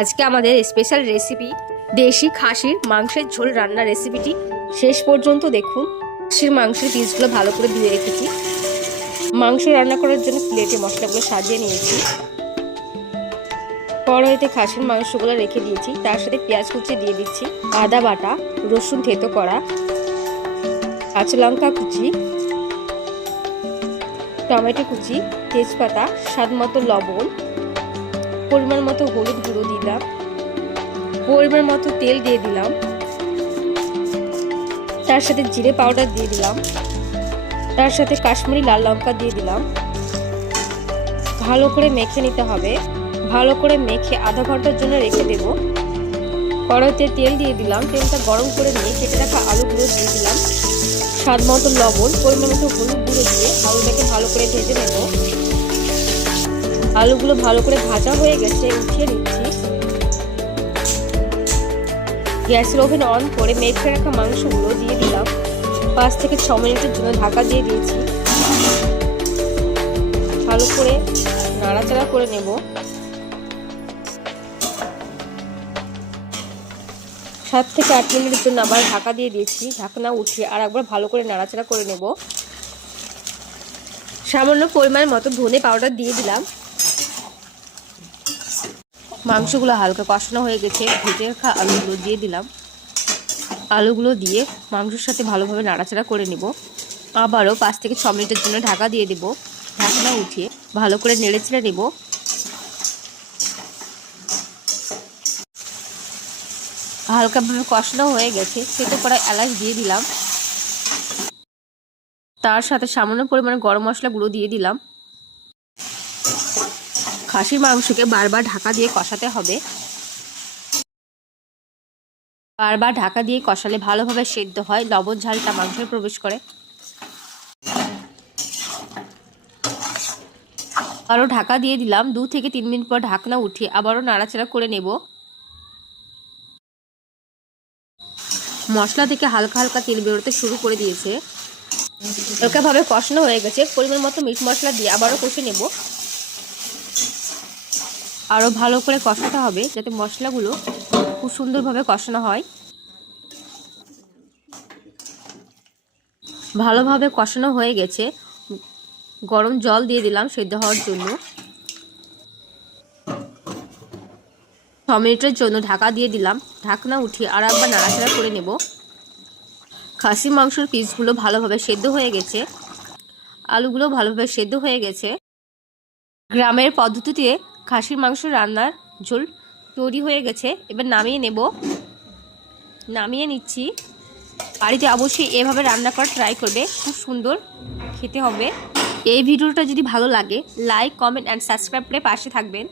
আজকে আমাদের special recipe দেশি খাসির মাংসের ঝোল রান্নার রেসিপিটি শেষ পর্যন্ত দেখুন, খাসির মাংসের পিসগুলো ভালো করে ধুয়ে রেখেছি। মাংস রান্না করার জন্য প্লেটে মশলাগুলো সাজিয়ে নিয়েছি। কড়াইতে খাসির মাংসগুলো রেখে দিয়েছি। তার সাথে পেঁয়াজ কুচি দিয়ে দিচ্ছি, আদা বাটা, রসুন থেতো করা, কাঁচা লঙ্কা কুচি, টমেটো কুচি, তেজপাতা স্বাদ মতো লবণ পরিমাণ মতো হলুদ গুঁড়ো দিলাম। পরিমাণ মতো তেল দিয়ে দিলাম। তার সাথে জিরে পাউডার দিয়ে দিলাম। তার সাথে কাশ্মীরি লাল লঙ্কা দিয়ে দিলাম। ভালো করে মেখে নিতে হবে। ভালো করে মেখে আধা ঘণ্টার জন্য রেখে দেব। কড়াইতে তেল দিয়ে দিলাম। তেলটা গরম করে নিয়ে কেটে রাখা আলুগুলো দিয়ে দিলাম। স্বাদ মতো লবণ, পরিমাণ মতো হলুদ গুঁড়ো দিয়ে আলুটাকে ভালো করে ভেজে নেব। আলুগুলো ভালো করে ভাজা হয়ে গেছে, উঠিয়ে নিচ্ছি। গ্যাসের ওভেন অন করে মেখে রাখা মাংসগুলো দিয়ে দিলাম। পাঁচ থেকে ছ মিনিটের জন্য ঢাকা দিয়ে দিয়েছি। ভালো করে নাড়াচাড়া করে নেব। সাত থেকে আট মিনিটের জন্য আবার ঢাকা দিয়ে দিয়েছি। ঢাকনা উঠিয়ে আর একবার ভালো করে নাড়াচাড়া করে নেব। সামান্য পরিমাণ মতো ধনে পাউডার দিয়ে দিলাম। মাংসগুলো হালকা কষানো হয়ে গেছে, ভেজে রাখা আলুগুলো দিয়ে দিলাম। আলুগুলো দিয়ে মাংসের সাথে ভালোভাবে নাড়াচাড়া করে নেব। আবারও পাঁচ থেকে ছ মিনিটের জন্য ঢাকা দিয়ে দেব। ঢাকনা উঠিয়ে ভালো করে নেড়ে চেড়ে নেব। হালকাভাবে কষানো হয়ে গেছে, সেটা করা এলাচ দিয়ে দিলাম। তার সাথে সামান্য পরিমাণে গরম মশলা গুঁড়ো দিয়ে দিলাম। খাসির মাংসকে বারবার ঢাকা দিয়ে কষাতে হবে। বারবার ঢাকা দিয়ে কষালে ভালোভাবে সেদ্ধ হয়, লবণ ঝালটা মাংসে প্রবেশ করে। আরও ঢাকা দিয়ে দিলাম, দু থেকে তিন মিনিট পর ঢাকনা উঠিয়ে আবারও নাড়াচাড়া করে নেব। মশলা থেকে হালকা হালকা তেল বেরোতে শুরু করে দিয়েছে। হালকাভাবে কষানো হয়ে গেছে, পরিমাণ মতো মিট মশলা দিয়ে আবারও কষে নেব। আরও ভালো করে কষাতে হবে যাতে মশলাগুলো খুব সুন্দরভাবে কষানো হয়। ভালোভাবে কষানো হয়ে গেছে। গরম জল দিয়ে দিলাম সেদ্ধ হওয়ার জন্য। ছ মিনিটের জন্য ঢাকা দিয়ে দিলাম। ঢাকনা উঠিয়ে আর একবার নাড়াচাড়া করে নেব। খাসি মাংসের পিসগুলো ভালোভাবে সেদ্ধ হয়ে গেছে। আলুগুলো ভালোভাবে সেদ্ধ হয়ে গেছে। গ্রামের পদ্ধতিতে খাসির মাংস রান্নার ঝোল তৈরি হয়ে গেছে। এবার নামিয়ে নেব। নামিয়ে নিচ্ছি। বাড়িতে অবশ্যই এভাবে রান্না করা ট্রাই করবে। খুব সুন্দর খেতে হবে। এই ভিডিওটা যদি ভালো লাগে লাইক কমেন্ট অ্যান্ড সাবস্ক্রাইব করে পাশে থাকবেন।